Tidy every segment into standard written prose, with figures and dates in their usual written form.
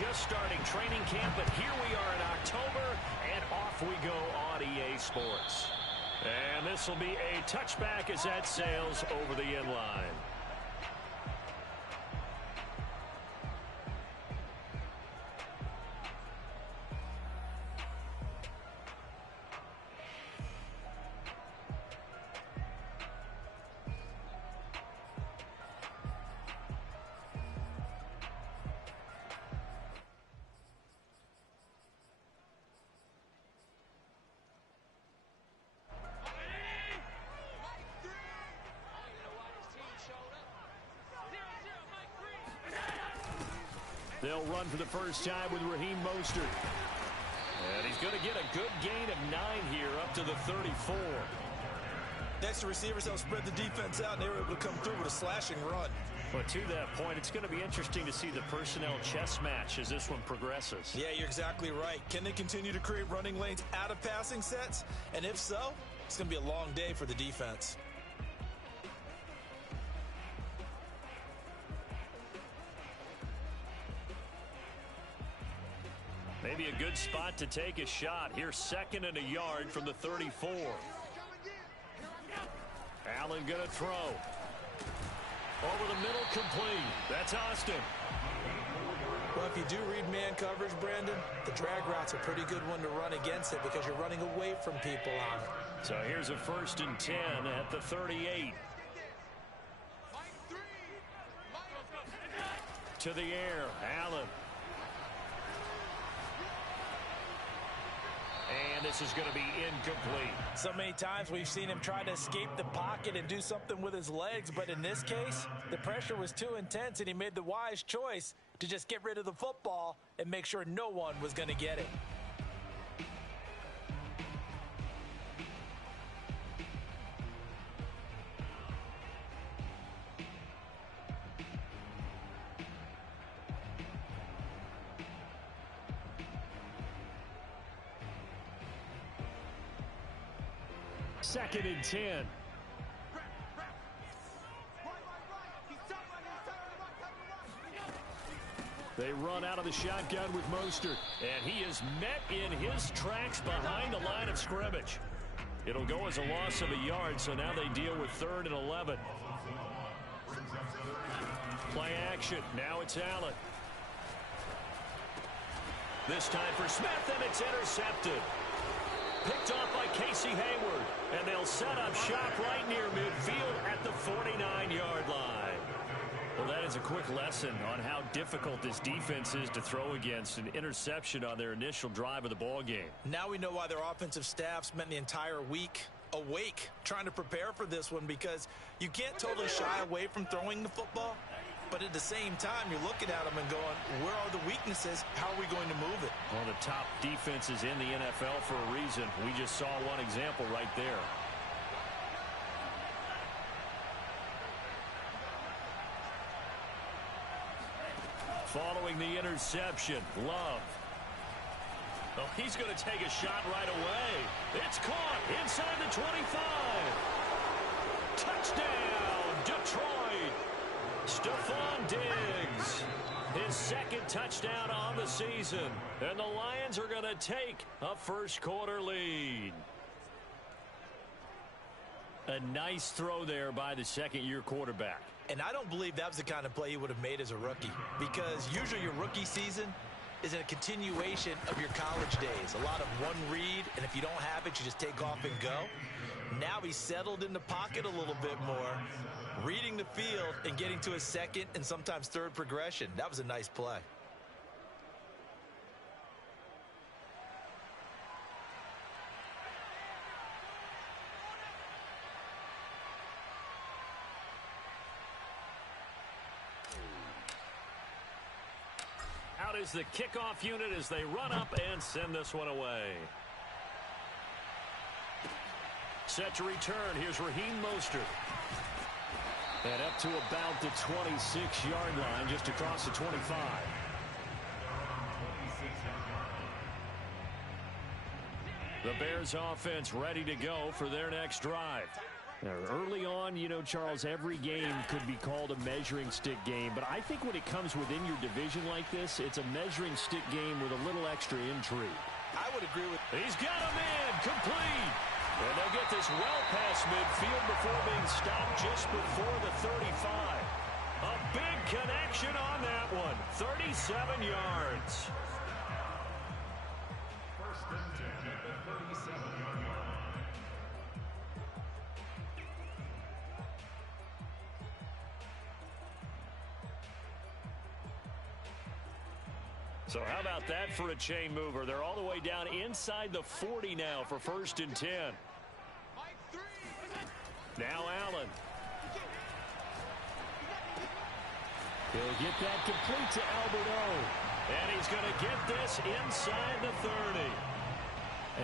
just starting training camp, but here we are in October, and off we go on EA Sports. And this will be a touchback as that sails over the end line. They'll run for the first time with Raheem Mostert. And he's going to get a good gain of 9 here up to the 34. Next, receivers help spread the defense out, and they were able to come through with a slashing run. But to that point, it's going to be interesting to see the personnel chess match as this one progresses. Yeah, you're exactly right. Can they continue to create running lanes out of passing sets? And if so, it's going to be a long day for the defense. Maybe a good spot to take a shot. Here's 2nd and a yard from the 34. Allen going to throw. Over the middle, complete. That's Austin. Well, if you do read man coverage, Brandon, the drag route's a pretty good one to run against it because you're running away from people on it. So here's a 1st and 10 at the 38. To the air, Allen. And this is going to be incomplete. So many times we've seen him try to escape the pocket and do something with his legs, but in this case, the pressure was too intense and he made the wise choice to just get rid of the football and make sure no one was going to get it. Second and 10. They run out of the shotgun with Mostert. And he is met in his tracks behind the line of scrimmage. It'll go as a loss of a yard, so now they deal with 3rd and 11. Play action. Now it's Allen. This time for Smith, and it's intercepted. Picked off by Casey Hayward, and they'll set up shop right near midfield at the 49-yard line. Well, that is a quick lesson on how difficult this defense is to throw against an interception on their initial drive of the ball game. Now we know why their offensive staff spent the entire week awake trying to prepare for this one, because you can't totally shy away from throwing the football. But at the same time, you're looking at them and going, where are the weaknesses? How are we going to move it? One of the top defenses in the NFL for a reason. We just saw one example right there. Following the interception, Love. Oh, he's going to take a shot right away. It's caught inside the 25. Touchdown, Detroit. Stephon Diggs, his 2nd touchdown on the season. And the Lions are going to take a first-quarter lead. A nice throw there by the second-year quarterback. And I don't believe that was the kind of play he would have made as a rookie, because usually your rookie season is a continuation of your college days. A lot of one read, and if you don't have it, you just take off and go. Now he's settled in the pocket a little bit more, reading the field and getting to his 2nd and sometimes 3rd progression. That was a nice play. Out is the kickoff unit as they run up and send this one away. Set to return. Here's Raheem Mostert. And up to about the 26-yard line, just across the 25. The Bears offense ready to go for their next drive. Early on, you know, Charles, every game could be called a measuring stick game. But I think when it comes within your division like this, it's a measuring stick game with a little extra intrigue. I would agree with... He's got him in, complete. And they'll get this well past midfield before being stopped just before the 35. A big connection on that one. 37 yards. First and 10 at the 37-yard line. So how about that for a chain mover? They're all the way down inside the 40 now for first and 10. Now Allen. He'll get that complete to Albert O. And he's going to get this inside the 30.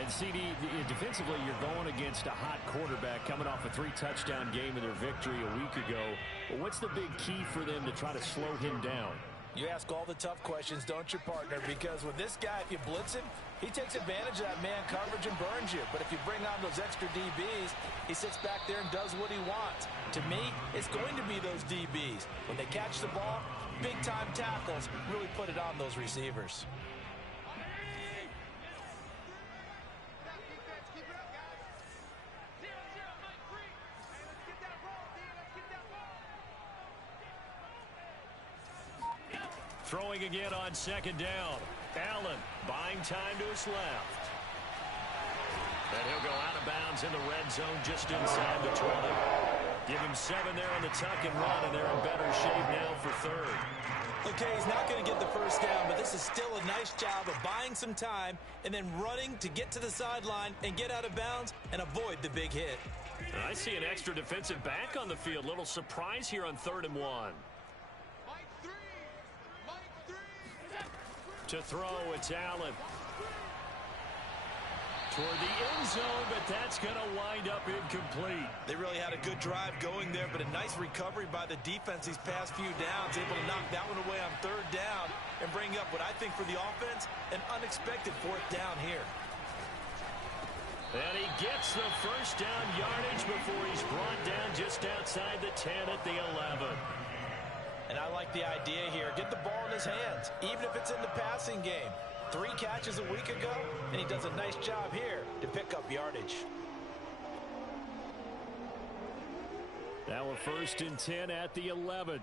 And CD, defensively, you're going against a hot quarterback coming off a 3-touchdown game in their victory a week ago. But what's the big key for them to try to slow him down? You ask all the tough questions, don't you, partner? Because with this guy, if you blitz him, he takes advantage of that man coverage and burns you. But if you bring on those extra DBs, he sits back there and does what he wants. To me, it's going to be those DBs. When they catch the ball, big-time tackles really put it on those receivers. Throwing again on second down. Allen buying time to his left. And he'll go out of bounds in the red zone just inside the 20. Give him 7 there on the tuck and run, and they're in better shape now for third. Okay, he's not going to get the first down, but this is still a nice job of buying some time and then running to get to the sideline and get out of bounds and avoid the big hit. I see an extra defensive back on the field. Little surprise here on 3rd and 1. To throw, it's Allen. Toward the end zone, but that's going to wind up incomplete. They really had a good drive going there, but a nice recovery by the defense these past few downs, able to knock that one away on 3rd down and bring up what I think for the offense, an unexpected 4th down here. And he gets the first down yardage before he's brought down just outside the 10 at the 11. And I like the idea here. Get the ball in his hands, even if it's in the passing game. 3 catches a week ago, and he does a nice job here to pick up yardage. Now a first and 10 at the 11.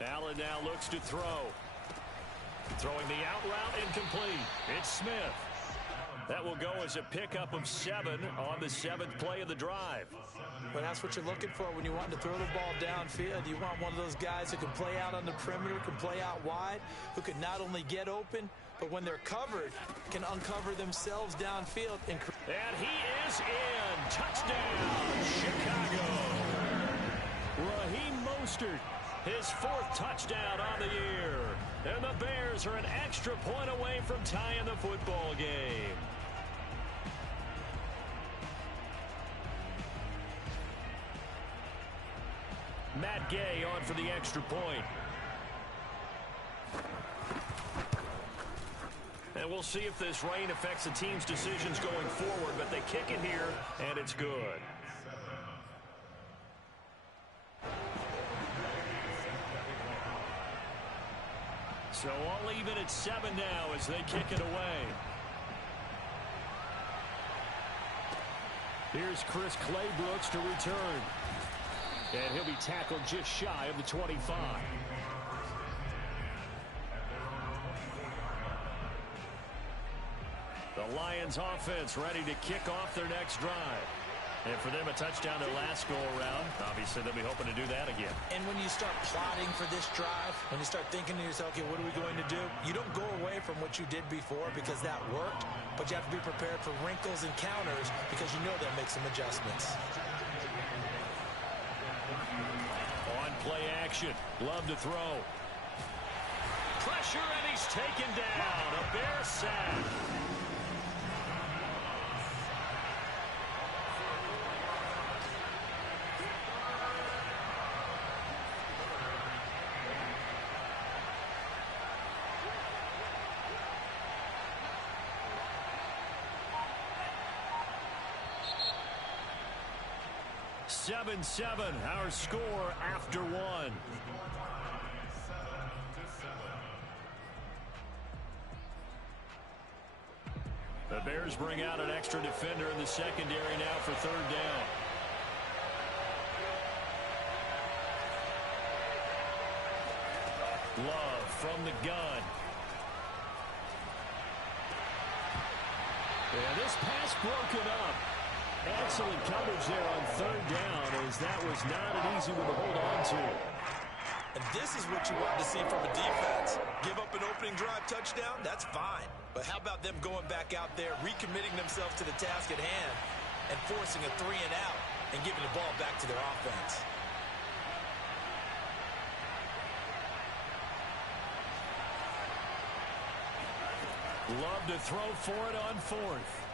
Allen now looks to throw. Throwing the out route incomplete. It's Smith. That will go as a pickup of 7 on the 7th play of the drive. Well, that's what you're looking for when you want to throw the ball downfield. You want one of those guys who can play out on the perimeter, can play out wide, who can not only get open, but when they're covered, can uncover themselves downfield. And he is in. Touchdown, Chicago. Raheem Mostert, his 4th touchdown on the year. And the Bears are an extra point away from tying the football game. Matt Gay on for the extra point. And we'll see if this rain affects the team's decisions going forward, but they kick it here, and it's good. So all even at 7 now as they kick it away. Here's Chris Claybrooks to return. And he'll be tackled just shy of the 25. The Lions offense ready to kick off their next drive. And for them, a touchdown their last go-around. Obviously, they'll be hoping to do that again. And when you start plotting for this drive, when you start thinking to yourself, okay, what are we going to do? You don't go away from what you did before because that worked, but you have to be prepared for wrinkles and counters because you know they'll make some adjustments. On play action. Love to throw. Pressure, and he's taken down. A Bear sack. 7-7, our score after one. The Bears bring out an extra defender in the secondary now for third down. Love from the gun. And this pass broken up. Excellent coverage there on third down, as that was not an easy one to hold on to. And this is what you want to see from a defense. Give up an opening drive touchdown, that's fine. But how about them going back out there, recommitting themselves to the task at hand, and forcing a 3 and out, and giving the ball back to their offense. Love to throw for it on fourth.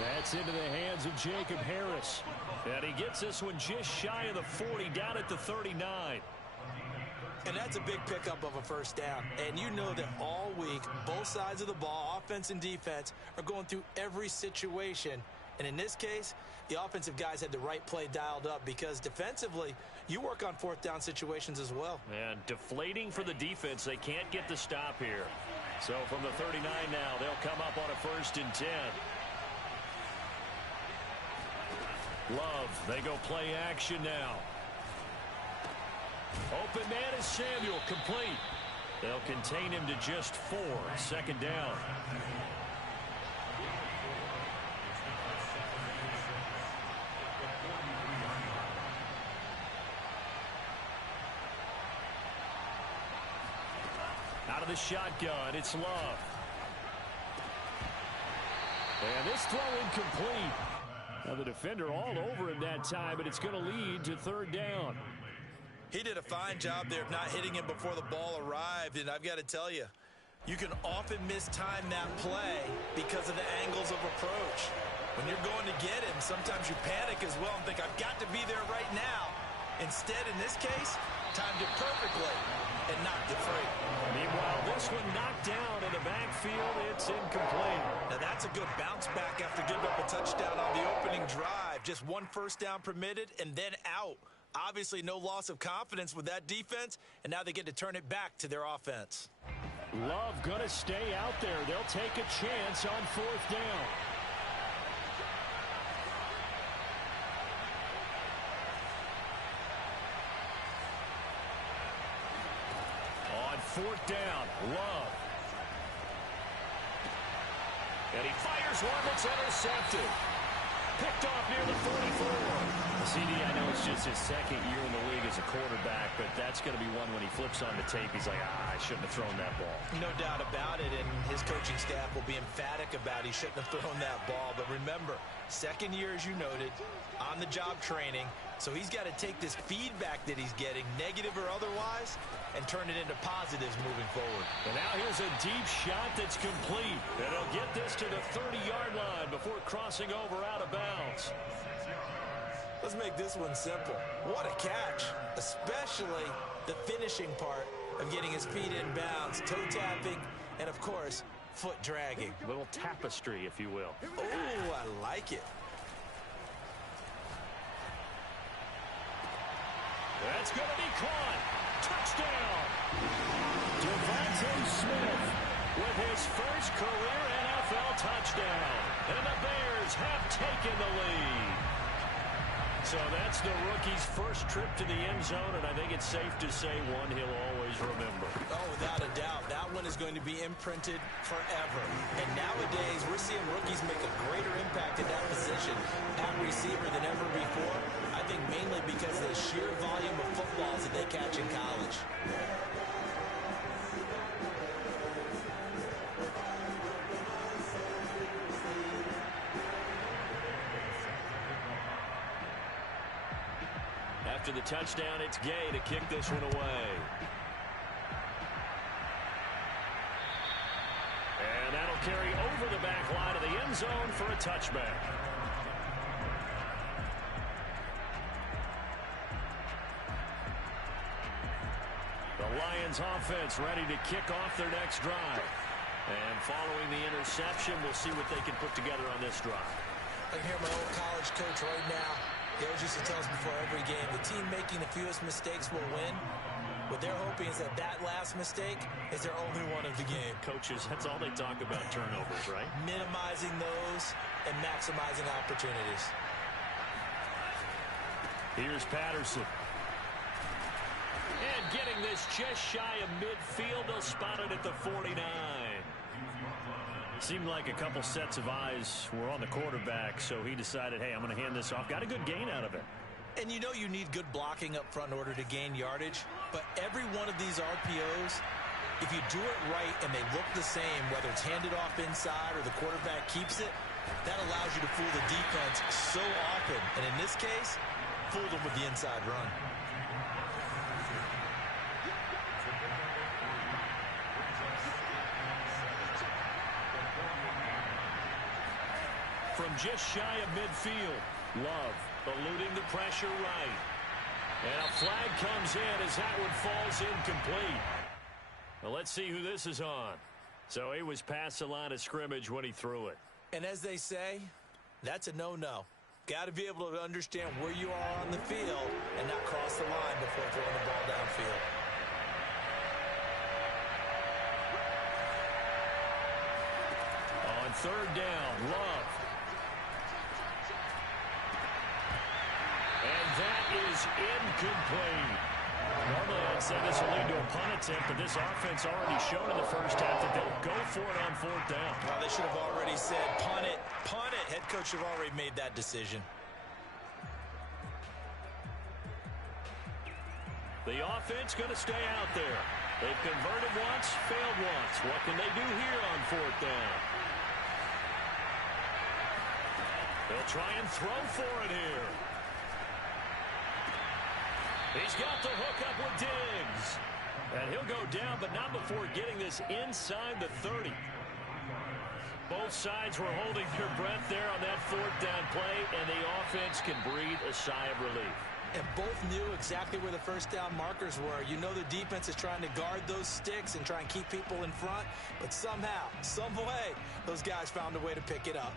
That's into the hands of Jacob Harris. And he gets this one just shy of the 40, down at the 39. And that's a big pickup of a first down. And you know that all week, both sides of the ball, offense and defense, are going through every situation. And in this case, the offensive guys had the right play dialed up, because defensively, you work on fourth down situations as well. And deflating for the defense. They can't get the stop here. So from the 39 now, they'll come up on a 1st and 10. Love, they go play action now. Open man is Samuel, complete. They'll contain him to just 4, 2nd down. Out of the shotgun, it's Love. And this throw incomplete. Now the defender all over him that time, but it's going to lead to 3rd down. He did a fine job there of not hitting him before the ball arrived, and I've got to tell you, you can often mistime that play because of the angles of approach. When you're going to get him, sometimes you panic as well and think, I've got to be there right now. Instead, in this case, timed it perfectly and knocked it free. Meanwhile, this one knocked down in the backfield. It's incomplete. Now that's a good bounce back after giving up a touchdown on the opening drive. Just 1 first down permitted and then out. Obviously no loss of confidence with that defense, and now they get to turn it back to their offense. Love gonna stay out there. They'll take a chance on 4th down. On 4th down, Love. And he fires one that's intercepted. Picked off near the 44. CD, I know it's just his 2nd year in the league as a quarterback, but that's going to be one when he flips on the tape, he's like, I shouldn't have thrown that ball. No doubt about it, and his coaching staff will be emphatic about he shouldn't have thrown that ball. But remember, 2nd year, as you noted, on-the-job training, so he's got to take this feedback that he's getting, negative or otherwise, and turn it into positives moving forward. And now here's a deep shot that's complete. And he'll get this to the 30-yard line before crossing over out of bounds. Let's make this one simple. What a catch, especially the finishing part of getting his feet in bounds, toe tapping, and of course, foot dragging. A little tapestry, if you will. Oh, I like it. That's going to be caught. Touchdown. Devontae Smith with his first career NFL touchdown. And the Bears have taken the lead. So that's the rookie's first trip to the end zone, and I think it's safe to say one he'll always remember. Oh, without a doubt. That one is going to be imprinted forever. And nowadays, we're seeing rookies make a greater impact at that position at receiver than ever before. I think mainly because of the sheer volume of footballs that they catch in college. After the touchdown, it's Gay to kick this one away. And that'll carry over the back line of the end zone for a touchback. The Lions offense ready to kick off their next drive. And following the interception, we'll see what they can put together on this drive. I can hear my old college coach right now. He always used to tell us before every game, the team making the fewest mistakes will win. What they're hoping is that last mistake is their only one of the game. Coaches, that's all they talk about, turnovers, right? Minimizing those and maximizing opportunities. Here's Patterson. And getting this just shy of midfield, they'll spot it at the 49. Seemed like a couple sets of eyes were on the quarterback, so he decided, hey, I'm going to hand this off. Got a good gain out of it. And you know you need good blocking up front in order to gain yardage, but every one of these RPOs, if you do it right and they look the same, whether it's handed off inside or the quarterback keeps it, that allows you to fool the defense so often. And in this case, fool them with the inside run. From just shy of midfield, Love eluding the pressure right. And a flag comes in as that one falls incomplete. Well, let's see who this is on. So he was past the line of scrimmage when he threw it. And as they say, that's a no-no. Got to be able to understand where you are on the field and not cross the line before throwing the ball downfield. On third down, Love. And that is incomplete. Normally I'd say this will lead to a punt attempt, but this offense already shown in the first half that they'll go for it on fourth down. Well, they should have already said, punt it, punt it. Head coach should have already made that decision. The offense going to stay out there. They've converted once, failed once. What can they do here on fourth down? They'll try and throw for it here. He's got the hook up with Diggs. And he'll go down, but not before getting this inside the 30. Both sides were holding their breath there on that fourth down play, and the offense can breathe a sigh of relief. And both knew exactly where the first down markers were. You know the defense is trying to guard those sticks and try and keep people in front, but somehow, some way, those guys found a way to pick it up.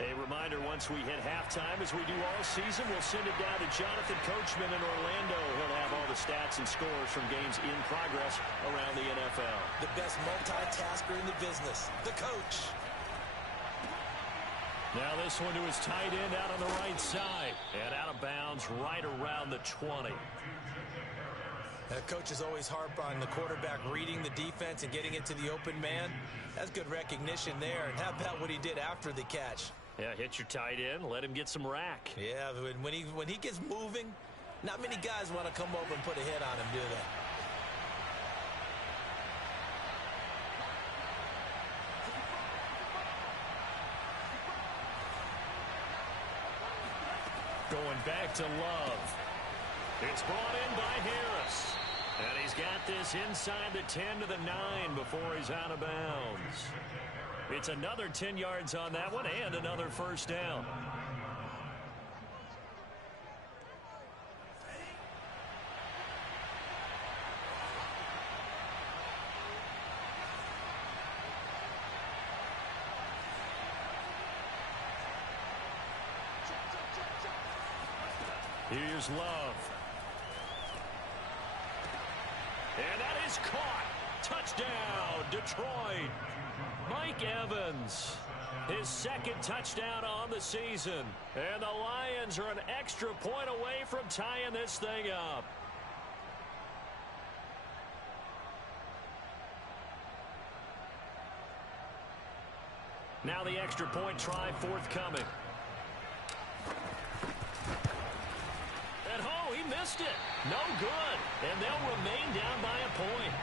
A reminder, once we hit halftime, as we do all season, we'll send it down to Jonathan Coachman in Orlando. He'll have all the stats and scores from games in progress around the NFL. The best multitasker in the business, the coach. Now this one to his tight end out on the right side. And out of bounds right around the 20. The coach is always harp on the quarterback reading the defense and getting it to the open man. That's good recognition there. And how about what he did after the catch? Yeah, hit your tight end, let him get some rack. Yeah, when he gets moving, not many guys want to come over and put a hit on him, do they? Going back to Love. It's brought in by Harris. And he's got this inside the 10 to the 9 before he's out of bounds. It's another 10 yards on that one and another first down. Here's Love. And that is caught. Touchdown, Detroit. Mike Evans, his second touchdown on the season. And the Lions are an extra point away from tying this thing up. Now the extra point try forthcoming. He missed it. No good. And they'll remain down by a point.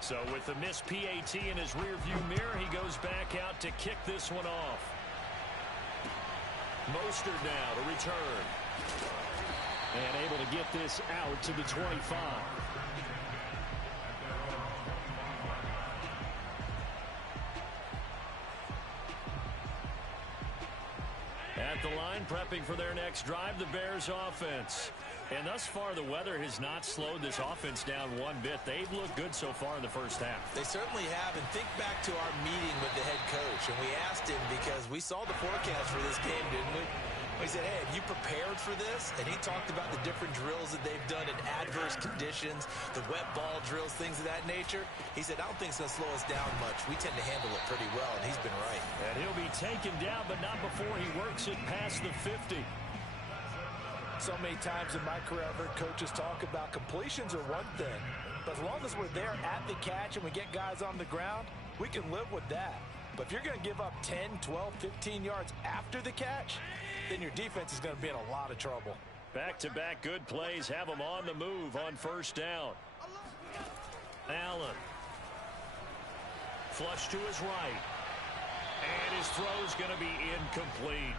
So with the missed PAT in his rearview mirror, he goes back out to kick this one off. Mostert now to return. And able to get this out to the 25. At the line, prepping for their next drive, the Bears offense. And thus far, the weather has not slowed this offense down one bit. They've looked good so far in the first half. They certainly have. And think back to our meeting with the head coach. And we asked him because we saw the forecast for this game, didn't we? We said, hey, have you prepared for this? And he talked about the different drills that they've done in adverse conditions, the wet ball drills, things of that nature. He said, I don't think it's going to slow us down much. We tend to handle it pretty well, and he's been right. And he'll be taken down, but not before he works it past the 50. So many times in my career, I've heard coaches talk about completions are one thing. But as long as we're there at the catch and we get guys on the ground, we can live with that. But if you're going to give up 10, 12, 15 yards after the catch, then your defense is going to be in a lot of trouble. Back-to-back good plays have them on the move on first down. Allen. Flush to his right. And his throw's going to be incomplete.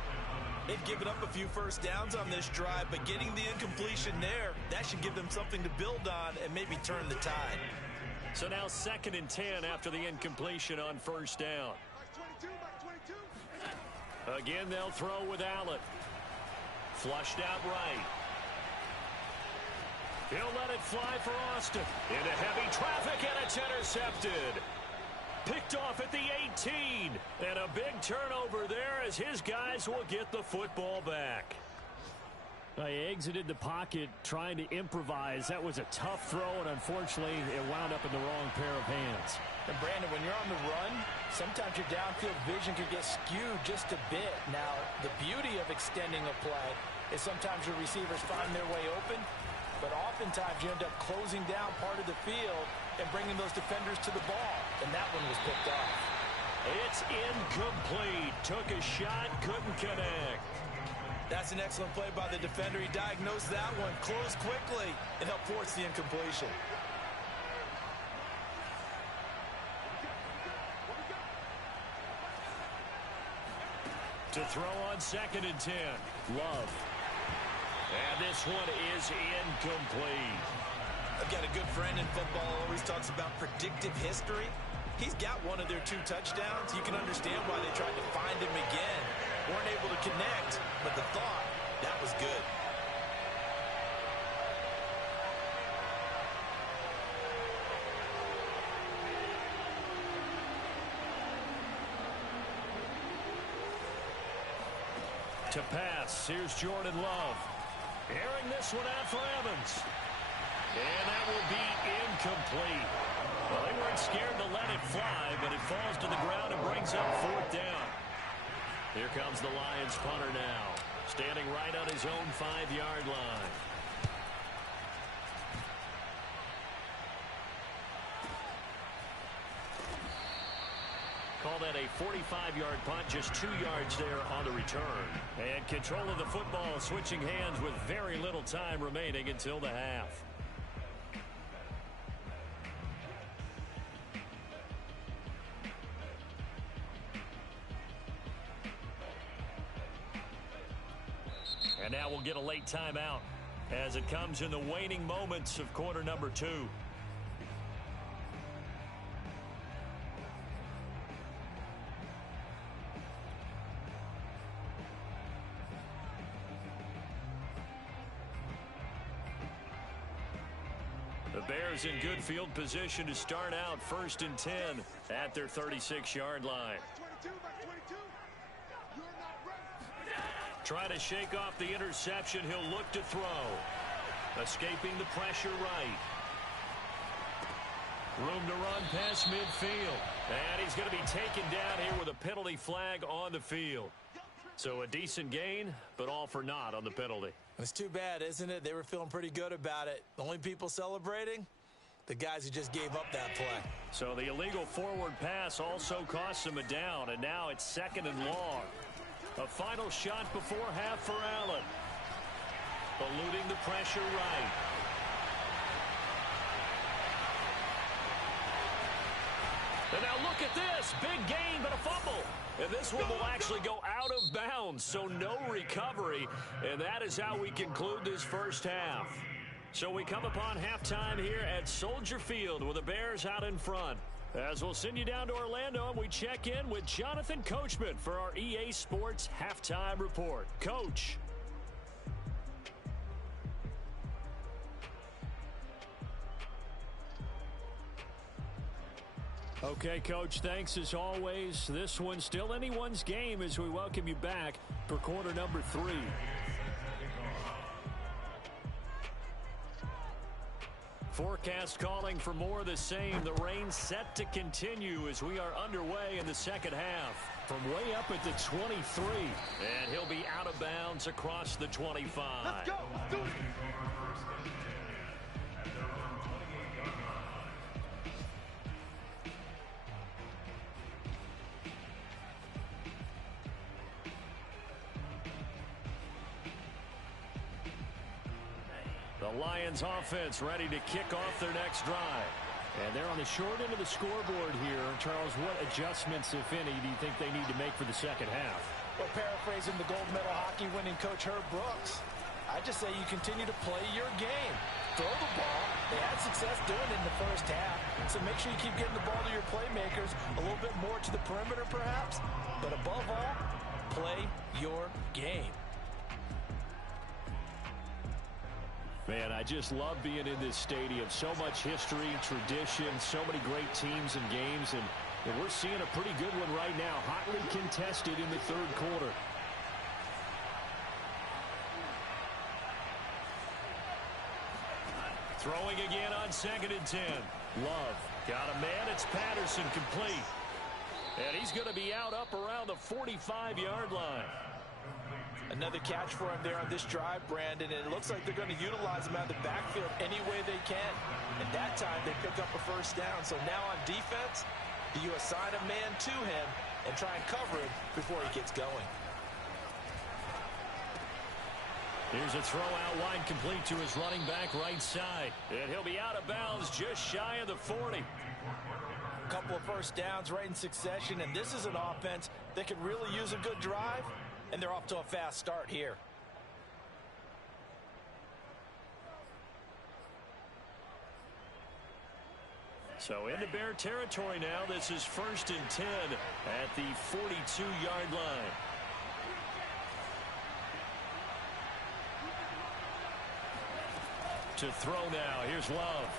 They've given up a few first downs on this drive, but getting the incompletion there, that should give them something to build on and maybe turn the tide. So now 2nd and 10 after the incompletion on first down. Again, they'll throw with Allen. Flushed out right. He'll let it fly for Austin. Into heavy traffic, and it's intercepted. Picked off at the 18. And a big turnover there as his guys will get the football back. He exited the pocket trying to improvise. That was a tough throw, and unfortunately, it wound up in the wrong pair of hands. And Brandon, when you're on the run, sometimes your downfield vision can get skewed just a bit. Now, the beauty of extending a play is sometimes your receivers find their way open, but oftentimes you end up closing down part of the field and bringing those defenders to the ball, and that one was picked off. It's incomplete. Took a shot, couldn't connect. That's an excellent play by the defender. He diagnosed that one, closed quickly, and helped force the incompletion. To throw on 2nd and 10. Love. And this one is incomplete. I've got a good friend in football who always talks about predictive history. He's got one of their 2 touchdowns. You can understand why they tried to find him again. Weren't able to connect, but the thought, that was good. To pass, here's Jordan Love. Airing this one out for Evans. And that will be incomplete. Well, they weren't scared to let it fly, but it falls to the ground and brings up 4th down. Here comes the Lions punter now, standing right on his own 5-yard line. Call that a 45-yard punt, just 2 yards there on the return. And control of the football switching hands with very little time remaining until the half. And now we'll get a late timeout as it comes in the waning moments of quarter number 2. The Bears in good field position to start out 1st and 10 at their 36-yard line. Trying to shake off the interception. He'll look to throw. Escaping the pressure right. Room to run past midfield. And he's going to be taken down here with a penalty flag on the field. So a decent gain, but all for naught on the penalty. It's too bad, isn't it? They were feeling pretty good about it. The only people celebrating? The guys who just gave up that play. So the illegal forward pass also cost him a down, and now it's 2nd and long. A final shot before half for Allen. Eluding the pressure right. And now look at this. Big gain, but a fumble. And this one will actually go out of bounds, so no recovery. And that is how we conclude this first half. So we come upon halftime here at Soldier Field with the Bears out in front. As we'll send you down to Orlando, and we check in with Jonathan Coachman for our EA Sports Halftime Report. Coach. Okay, Coach, thanks as always. This one's still anyone's game as we welcome you back for quarter number 3. Forecast calling for more of the same. The rain set to continue as we are underway in the second half. From way up at the 23. And he'll be out of bounds across the 25. Let's go. Let's do it. The Lions offense ready to kick off their next drive. And they're on the short end of the scoreboard here. Charles, what adjustments, if any, do you think they need to make for the second half? Well, paraphrasing the gold medal hockey winning coach Herb Brooks, I just say you continue to play your game. Throw the ball. They had success doing it in the first half. So make sure you keep getting the ball to your playmakers a little bit more to the perimeter perhaps. But above all, play your game. Man, I just love being in this stadium. So much history and tradition, so many great teams and games, and we're seeing a pretty good one right now. Hotly contested in the third quarter. Throwing again on 2nd and 10. Love got a man. It's Patterson complete. And he's going to be out up around the 45-yard line. Another catch for him there on this drive, Brandon, and it looks like they're going to utilize him out of the backfield any way they can. And that time they pick up a first down. So now on defense, you assign a man to him and try and cover him before he gets going. Here's a throw out wide complete to his running back right side. And he'll be out of bounds just shy of the 40. A couple of first downs right in succession, and this is an offense that could really use a good drive. And they're off to a fast start here. So into Bear territory now. This is 1st and 10 at the 42-yard line. To throw now. Here's Love.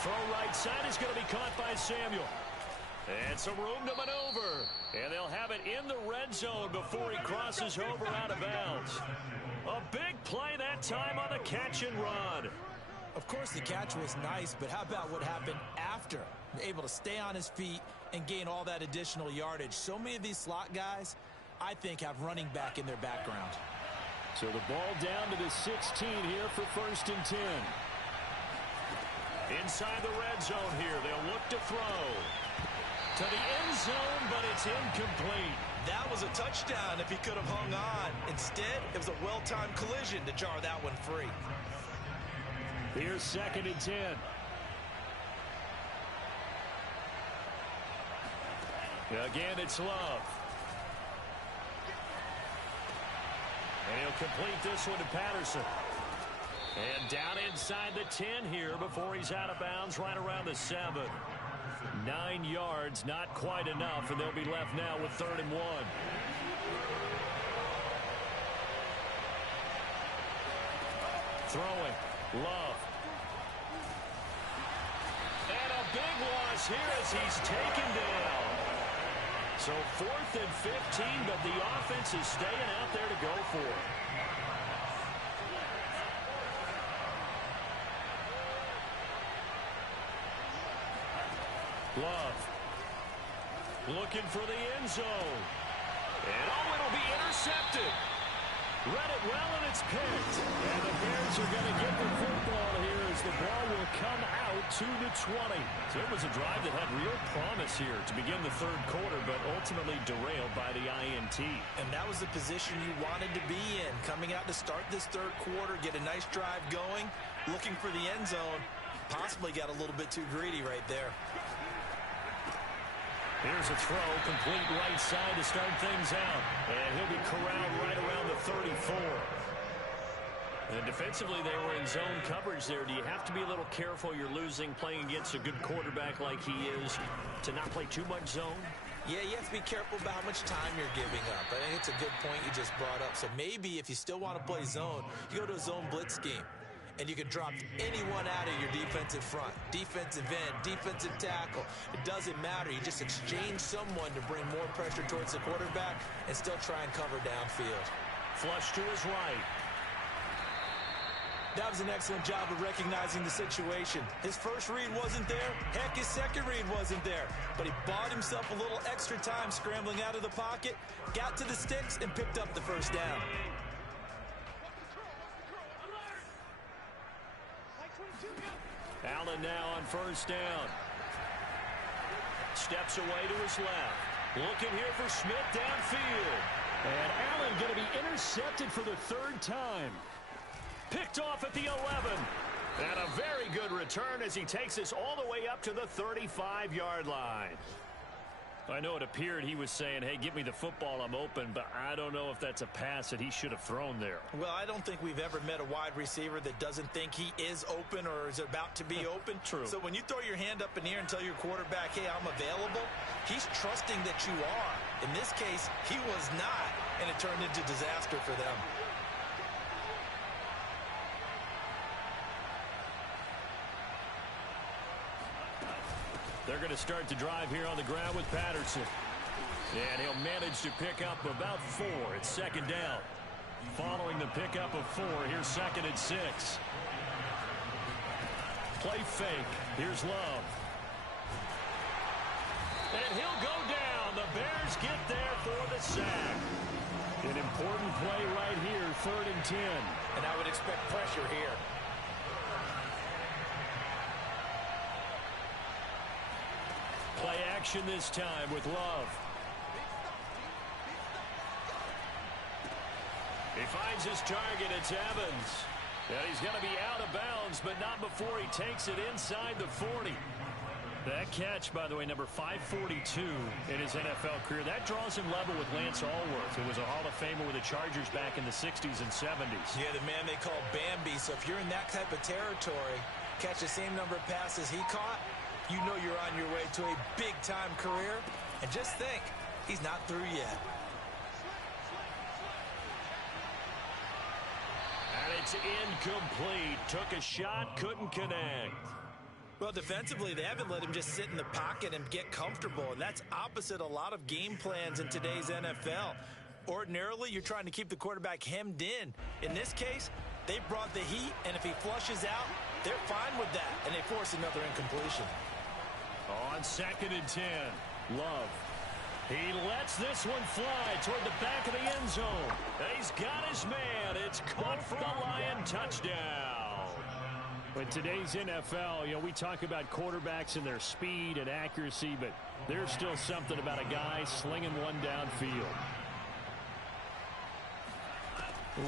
Throw right side is going to be caught by Samuel. And some room to maneuver. And they'll have it in the red zone before he crosses over out of bounds. A big play that time on the catch and run. Of course, the catch was nice, but how about what happened after? Able to stay on his feet and gain all that additional yardage. So many of these slot guys, I think, have running back in their background. So the ball down to the 16 here for 1st and 10. Inside the red zone here, they'll look to throw. To the end zone, but it's incomplete. That was a touchdown if he could have hung on. Instead, it was a well-timed collision to jar that one free. Here's 2nd and 10. Again, it's Love. And he'll complete this one to Patterson. And down inside the 10 here before he's out of bounds right around the 7. 9 yards, not quite enough, and they'll be left now with 3rd and 1. Throwing, Love. And a big loss here as he's taken down. So 4th and 15, but the offense is staying out there to go for it. Love looking for the end zone. And oh, it'll be intercepted. Read it well, and it's picked. And the Bears are going to get the football here as the ball will come out to the 20. So it was a drive that had real promise here to begin the third quarter, but ultimately derailed by the INT. And that was the position you wanted to be in. Coming out to start this third quarter, get a nice drive going, looking for the end zone. possibly got a little bit too greedy right there. Here's a throw, complete right side to start things out. And he'll be corralled right around the 34. And defensively, they were in zone coverage there. Do you have to be a little careful? You're losing, playing against a good quarterback like he is, to not play too much zone? Yeah, you have to be careful about how much time you're giving up. I think it's a good point you just brought up. So maybe if you still want to play zone, you go to a zone blitz scheme. And you can drop anyone out of your defensive front, defensive end, defensive tackle. It doesn't matter. You just exchange someone to bring more pressure towards the quarterback and still try and cover downfield. Flush to his right. That was an excellent job of recognizing the situation. His first read wasn't there. Heck, his second read wasn't there. But he bought himself a little extra time scrambling out of the pocket, got to the sticks, and picked up the first down. Allen now on first down. Steps away to his left. Looking here for Smith downfield. And Allen going to be intercepted for the third time. Picked off at the 11. And a very good return as he takes us all the way up to the 35-yard line. I know it appeared he was saying, hey, give me the football, I'm open, but I don't know if that's a pass that he should have thrown there. Well, I don't think we've ever met a wide receiver that doesn't think he is open or is about to be open. True. So when you throw your hand up in the air and tell your quarterback, hey, I'm available, he's trusting that you are. In this case, he was not, and it turned into disaster for them. They're going to start the drive here on the ground with Patterson. And he'll manage to pick up about 4. It's second down. Following the pickup of 4, here's 2nd and 6. Play fake. Here's Love. And he'll go down. The Bears get there for the sack. An important play right here, 3rd and 10. And I would expect pressure here. Play action this time with Love. He finds his target. It's Evans. And he's going to be out of bounds, but not before he takes it inside the 40. That catch, by the way, number 542 in his NFL career. That draws him level with Lance Allworth, who was a Hall of Famer with the Chargers back in the 60s and 70s. Yeah, the man they call Bambi. So if you're in that type of territory, catch the same number of passes he caught, you know you're on your way to a big-time career. And just think, he's not through yet. And it's incomplete. Took a shot, couldn't connect. Well, defensively, they haven't let him just sit in the pocket and get comfortable, and that's opposite a lot of game plans in today's NFL. Ordinarily, you're trying to keep the quarterback hemmed in. In this case, they brought the heat, and if he flushes out, they're fine with that, and they force another incompletion. On 2nd and 10, Love. He lets this one fly toward the back of the end zone. He's got his man. It's caught for the Lion touchdown. In today's NFL, you know, we talk about quarterbacks and their speed and accuracy, but there's still something about a guy slinging one downfield.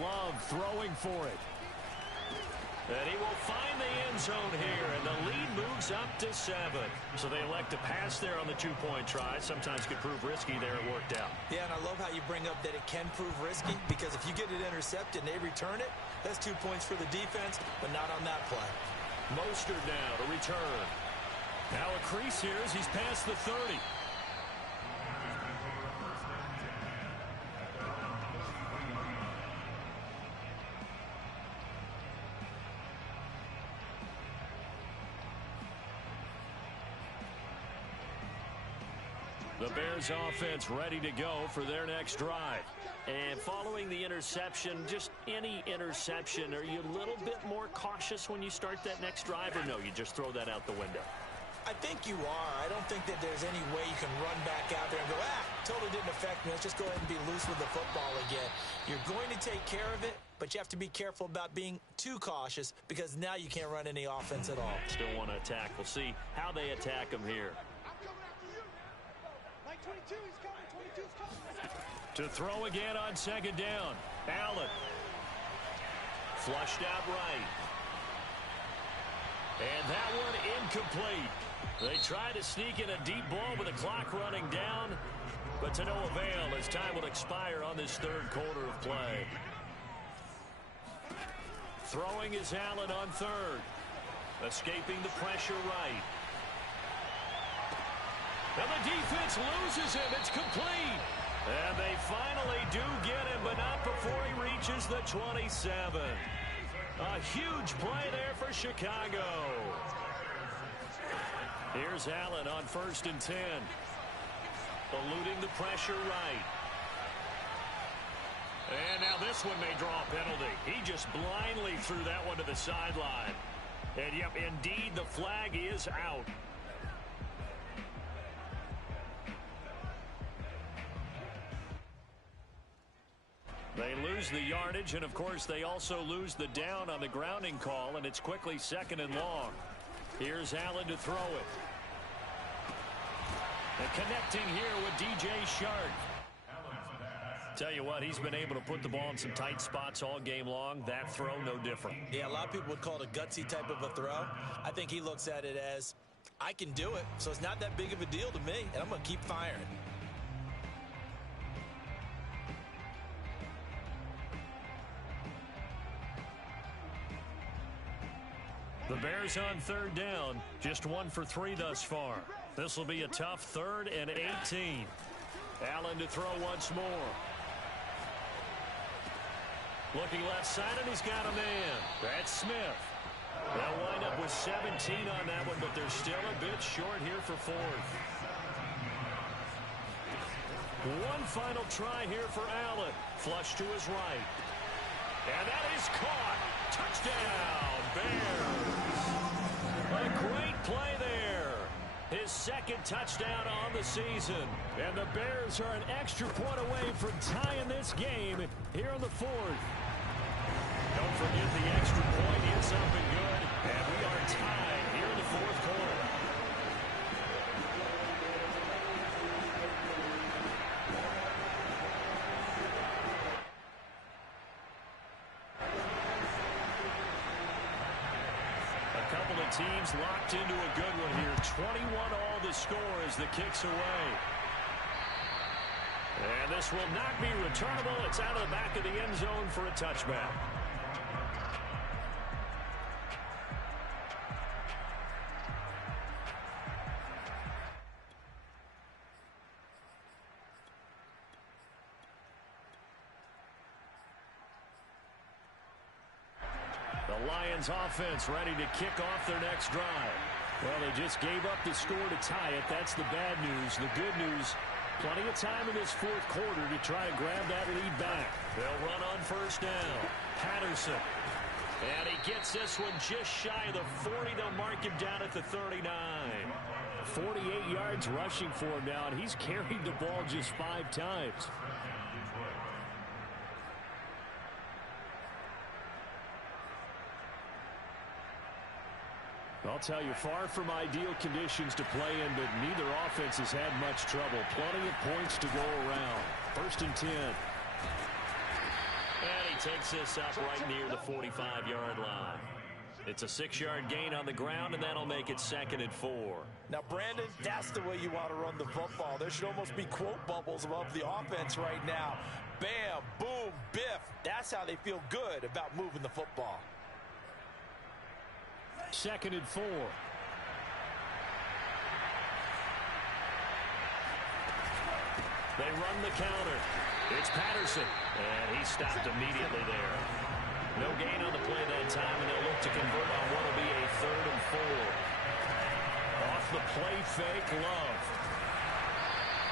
Love throwing for it. And he will find the end zone here, and the lead moves up to 7. So they elect to pass there on the two-point try. Sometimes could prove risky there. It worked out. Yeah, and I love how you bring up that it can prove risky, because if you get it intercepted and they return it, that's 2 points for the defense, but not on that play. Mostert now to return. Now a crease here as he's past the 30. The Bears offense ready to go for their next drive. And following the interception, just any interception, are you a little bit more cautious when you start that next drive, or no, you just throw that out the window? I think you are. I don't think that there's any way you can run back out there and go, totally didn't affect me. Let's just go ahead and be loose with the football again. You're going to take care of it, but you have to be careful about being too cautious, because now you can't run any offense at all. Still want to attack. We'll see how they attack him here. To throw again on 2nd down. Allen. Flushed out right. And that one incomplete. They try to sneak in a deep ball with the clock running down, but to no avail as time will expire on this third quarter of play. Throwing is Allen on third. Escaping the pressure right. And the defense loses him. It's complete. And they finally do get him, but not before he reaches the 27. A huge play there for Chicago. Here's Allen on 1st and 10. Eluding the pressure right. And now this one may draw a penalty. He just blindly threw that one to the sideline. And yep, indeed, the flag is out. They lose the yardage, and of course they also lose the down on the grounding call, and it's quickly 2nd and long. Here's Allen to throw it. And connecting here with DJ Shark. Tell you what, he's been able to put the ball in some tight spots all game long. That throw, no different. Yeah, a lot of people would call it a gutsy type of a throw. I think he looks at it as, I can do it, so it's not that big of a deal to me, and I'm going to keep firing. The Bears on 3rd down, just 1 for 3 thus far. This will be a tough 3rd and 18. Allen to throw once more. Looking left side, and he's got a man. That's Smith. They'll wind up with 17 on that one, but they're still a bit short here for 4th. One final try here for Allen. Flush to his right. And that is caught. Touchdown, Bears. A great play there. His 2nd touchdown on the season. And the Bears are an extra point away from tying this game here in the 4th. Don't forget the extra point is up and good. And we are tied here in the 4th quarter. Teams locked into a good one here. 21 all the score as the kick's away. And this will not be returnable. It's out of the back of the end zone for a touchback. Lions offense ready to kick off their next drive. Well, they just gave up the score to tie it. That's the bad news. The good news, plenty of time in this 4th quarter to try to grab that lead back. They'll run on 1st down. Patterson. And he gets this one just shy of the 40. They'll mark him down at the 39. 48 yards rushing for him now, and he's carried the ball just 5 times. I'll tell you, far from ideal conditions to play in, but neither offense has had much trouble. Plenty of points to go around. 1st and 10. And he takes this up right near the 45-yard line. It's a 6-yard gain on the ground, and that'll make it 2nd and 4. Now, Brandon, that's the way you want to run the football. There should almost be quote bubbles above the offense right now. Bam, boom, biff. That's how they feel good about moving the football. 2nd and 4. They run the counter. It's Patterson. And he stopped immediately there. No gain on the play that time, and they'll look to convert on what will be a 3rd and 4. Off the play fake, Love.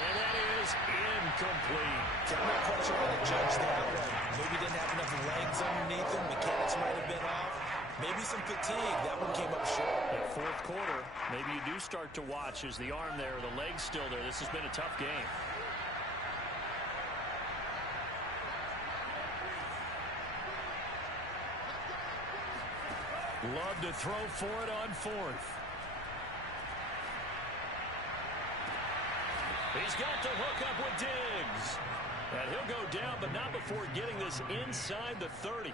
And that is incomplete. I'm not quite sure how to judge that one. Maybe didn't have enough legs underneath him. Mechanics might have been off. Maybe some fatigue. That one came up short. In 4th quarter, maybe you do start to watch as the arm there, the leg's still there. This has been a tough game. Love to throw for it on 4th. He's got to hook up with Diggs. And he'll go down, but not before getting this inside the 30.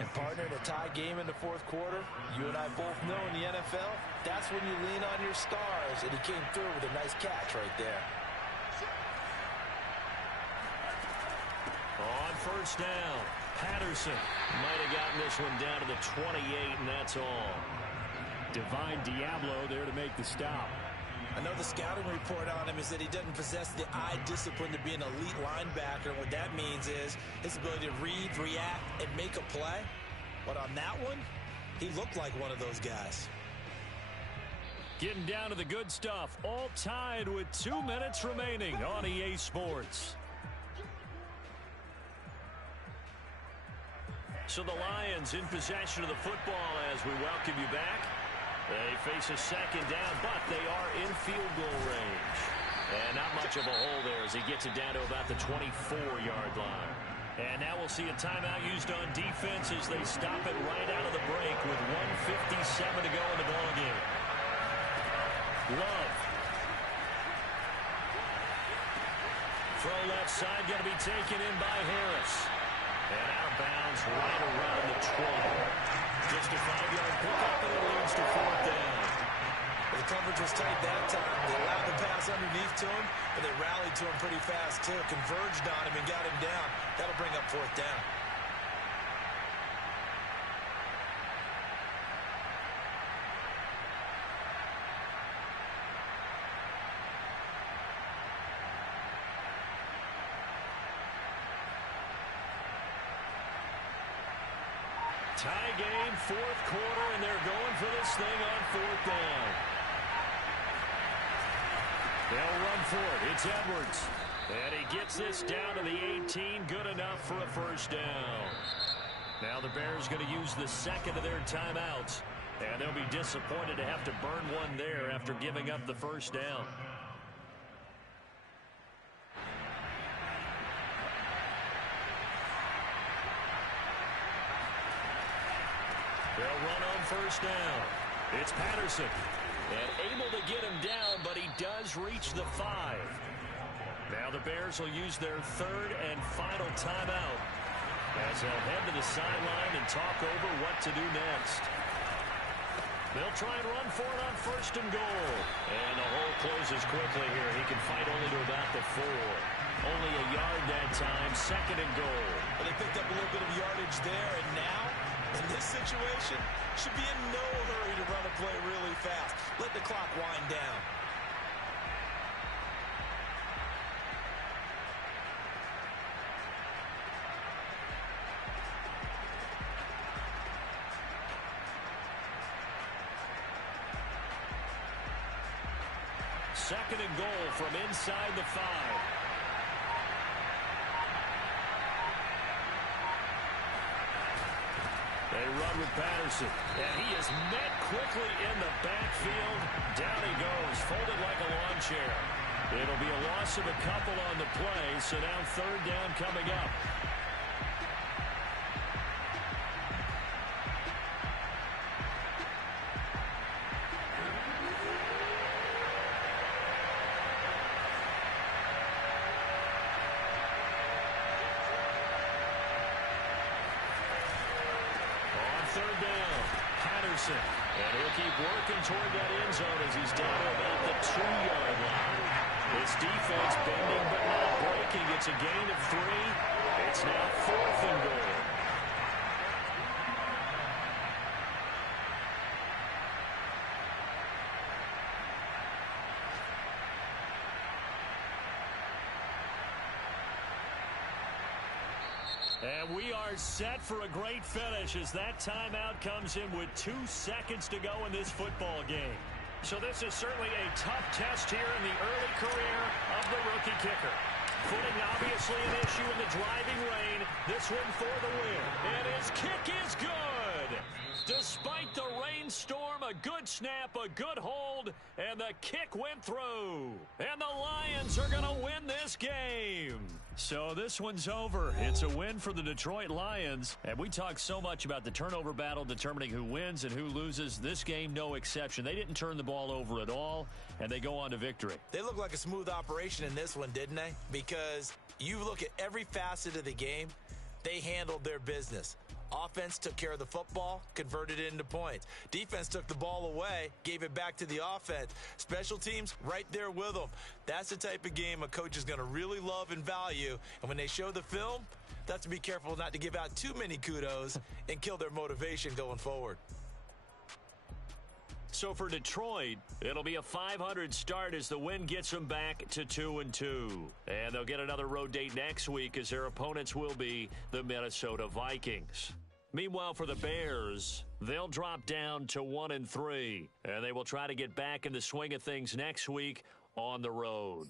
And partner, in a tie game in the fourth quarter, you and I both know in the NFL, that's when you lean on your stars, and he came through with a nice catch right there. On first down, Patterson might have gotten this one down to the 28, and that's all. Divine Diablo there to make the stop. I know the scouting report on him is that he doesn't possess the eye discipline to be an elite linebacker. What that means is his ability to read, react, and make a play. But on that one, he looked like one of those guys. Getting down to the good stuff. All tied with 2 minutes remaining on EA Sports. So the Lions in possession of the football as we welcome you back. They face a second down, but they are in field goal range. And not much of a hole there as he gets it down to about the 24-yard line. And now we'll see a timeout used on defense as they stop it right out of the break with 1:57 to go in the ballgame. Love. Throw left side going to be taken in by Harris. And out of bounds right around the 20. Just a 5-yard pickup, and it leads to fourth down. Well, the coverage was tight that time. They allowed the pass underneath to him, but they rallied to him pretty fast, too. Converged on him and got him down. That'll bring up fourth down. Tie game, fourth quarter, and they're going for this thing on fourth down. They'll run for it. It's Edwards. And he gets this down to the 18. Good enough for a first down. Now the Bears going to use the second of their timeouts. And they'll be disappointed to have to burn one there after giving up the first down. They'll run on first down. It's Patterson. And able to get him down, but he does reach the 5. Now the Bears will use their third and final timeout as they'll head to the sideline and talk over what to do next. They'll try and run for it on first and goal. And the hole closes quickly here. He can fight only to about the 4. Only a yard that time, second and goal. Well, they picked up a little bit of yardage there, and now, in this situation, should be in no hurry to run a play really fast. Let the clock wind down. Second and goal from inside the 5. They run with Patterson, and he is met quickly in the backfield. Down he goes, folded like a lawn chair. It'll be a loss of a couple on the play, so now third down coming up. Third down, Patterson. And he'll keep working toward that end zone as he's down to about the 2-yard line. This defense bending but not breaking. It's a gain of 3. It's now fourth and goal. And we are set for a great finish as that timeout comes in with 2 seconds to go in this football game. So this is certainly a tough test here in the early career of the rookie kicker. Footing obviously an issue in the driving rain. This one for the win. And his kick is good. Despite the rainstorm, a good snap, a good hold, and the kick went through. And the Lions are going to win this game. So this one's over. It's a win for the Detroit Lions. And we talk so much about the turnover battle determining who wins and who loses. This game, no exception. They didn't turn the ball over at all, and they go on to victory. They look like a smooth operation in this one, didn't they? Because you look at every facet of the game, they handled their business. Offense took care of the football, converted it into points. Defense took the ball away, gave it back to the offense. Special teams, right there with them. That's the type of game a coach is going to really love and value. And when they show the film, that's to be careful not to give out too many kudos and kill their motivation going forward. So for Detroit, it'll be a 500 start as the win gets them back to 2-2. And they'll get another road date next week as their opponents will be the Minnesota Vikings. Meanwhile, for the Bears, they'll drop down to 1-3. And they will try to get back in the swing of things next week on the road.